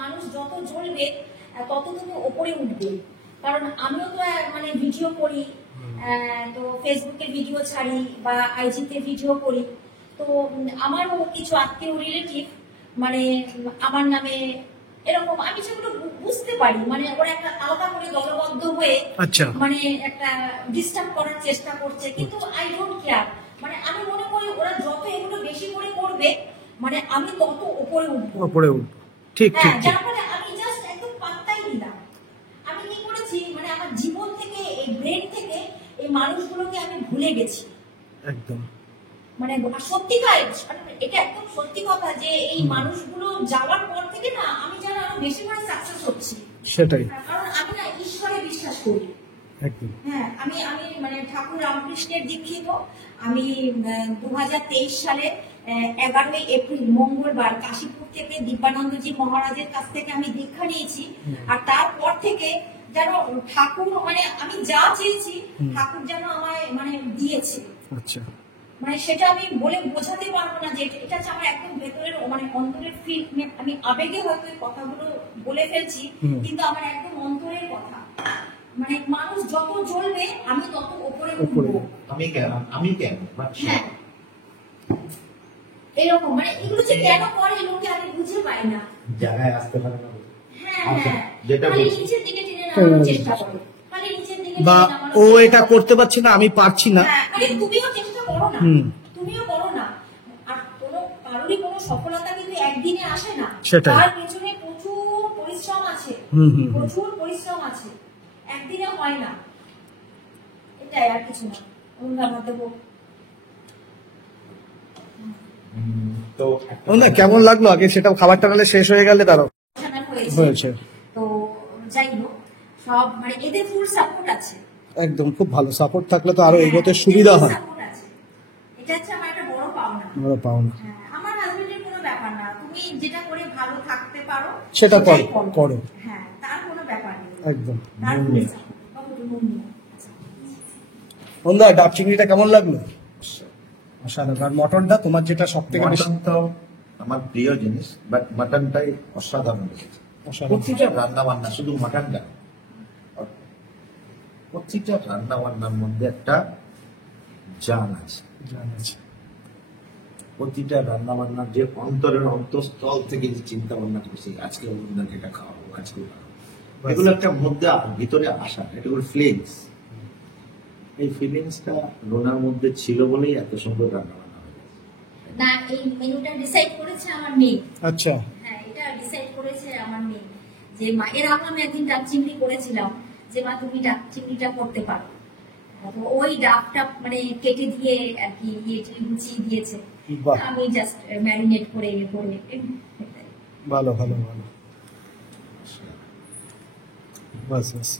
মানুষ যত জ্বলবে তত তুমি ওপরে উঠবে। কারণ আমিও তো মানে ভিডিও করি, তো ফেসবুকে ভিডিও ছাড়ি বা আইজিতে ভিডিও করি। তো আমারও কিছু আত্মীয় রিলেটিভ মানে আমার নামে এরকম আমি সেগুলো বুঝতে পারি, মানে ওরা একটা আলাদা করে দলবদ্ধ হয়ে মানে একটা ডিস্টার্ব করার চেষ্টা করছে, কিন্তু আই ডোন্ট কেয়ার। মানে আমি মনে করি ওরা যত এগুলো বেশি করে করবে মানে আমি তত উপরে উঠবো। ঠিক ঠিক। যার ফলে আমি জাস্ট একদম পাত্তাই দিলাম। আমি কি করেছি মানে আমার জীবন থেকে এই ব্রেন থেকে এই মানুষগুলোকে আমি ভুলে গেছি একদম। মানে সত্যিকার এটা একদম সত্যি কথা যে এই মানুষগুলো যাওয়ার পর থেকে না আমি যেন আরো বেশি করে সাকসেস হচ্ছি। সেটাই, কারণ আমি না ঈশ্বরে বিশ্বাস করি। একদম। হ্যাঁ, আমি মানে ঠাকুর রামকৃষ্ণের দীক্ষিত। আমি 2023 সালে 11 এপ্রিল মঙ্গলবার কাশীপুর থেকে দিব্যানন্দজি মহারাজের কাছ থেকে আমি দীক্ষা নিয়েছি। আর তারপর থেকে যেন ঠাকুর মানে আমি যা চেয়েছি ঠাকুর যেন আমায় মানে দিয়েছে। আচ্ছা, মানে সেটা আমি বলে বোঝাতে পারবো না যে এটা হচ্ছে আমার একদম ভেতরের মানে অন্তরের ফিল। আমি আবেগে হয়তো এই কথাগুলো বলে ফেলছি, কিন্তু আমার একদম অন্তরের কথা। মানে মানুষ যত জ্বলবে আমি তত উপরে উঠবো। আমি কেন হ্যাঁ, এরকম মানে এগুলো যে কেন করে লোকে আমি বুঝে পাই না। জায়গায় আসতে পারে না। হ্যাঁ, যেটা খালি নিচের দিকে টেনে নামানোর চেষ্টা করে, খালি নিচের দিকে বা ও এটা করতে পারছি না, আমি পারছি না। আরে তুমিও চেষ্টা করো না, তুমিও করো না। আর কোনো কারোরই কোনো সফলতা কিন্তু একদিনে আসে না, তার পেছনে প্রচুর পরিশ্রম আছে, প্রচুর পরিশ্রম আছে, একদিনে হয় না। এটাই, আর কিছু না। ধন্যবাদ দেবো। তো কেমন লাগলো আগে সেটা খাবারটা নালে শেষ হয়ে গেলে তারও হয়েছে। তো যাই হোক, সব মানে এদের ফুল সাপোর্ট আছে। একদম, খুব ভালো সাপোর্ট থাকলে তো আরো এগোতে সুবিধা হয়। এটা হচ্ছে আমার একটা বড় পাওনা। বড় পাওনা। আমার হাজবেন্ডের কোনো ব্যাপার না, তুমি যেটা করে ভালো থাকতে পারো সেটা করো। হ্যাঁ, তার কোনো ব্যাপার নেই। একদম। বন্ধুরা, ডাব চিংড়িটা কেমন লাগলো? অসাধারণ। আর মটনটা তোমার যেটা সব থেকে বেশি? তো আমার প্রিয় জিনিস, বাট মাটনটাই অসাধারণ লেগেছে। প্রতিটা রান্না বান্না, শুধু মাটনটা, প্রতিটা রান্না বান্নার মধ্যে একটা জান আছে। প্রতিটা রান্না বান্নার যে অন্তরের অন্তঃস্থল থেকে যে চিন্তা ভাবনা করছি, আজকে অন্যকে এটা খাওয়াবো, আজকে এগুলো একটা মধ্যে ভিতরে আসা, এটা ফিলিংস। এই ফিলিংসটা রোনার মধ্যে ছিল বলেই এত সুন্দর রান্না বান্না হয়েছে। না, এই মেনুটা ডিসাইড করেছে আমার মেয়ে। আচ্ছা। হ্যাঁ, এটা ডিসাইড করেছে আমার মেয়ে। যে মা, এর আগে আমি একদিন ডাব চিংড়ি করেছিলাম, যে মা তুমি ডাব চিংড়িটা করতে পারো। তো ওই ডাবটা মানে কেটে দিয়ে আর কি গুছিয়ে দিয়েছে, আমি জাস্ট ম্যারিনেট করে ভালো ভালো ভালো। বাস বাস।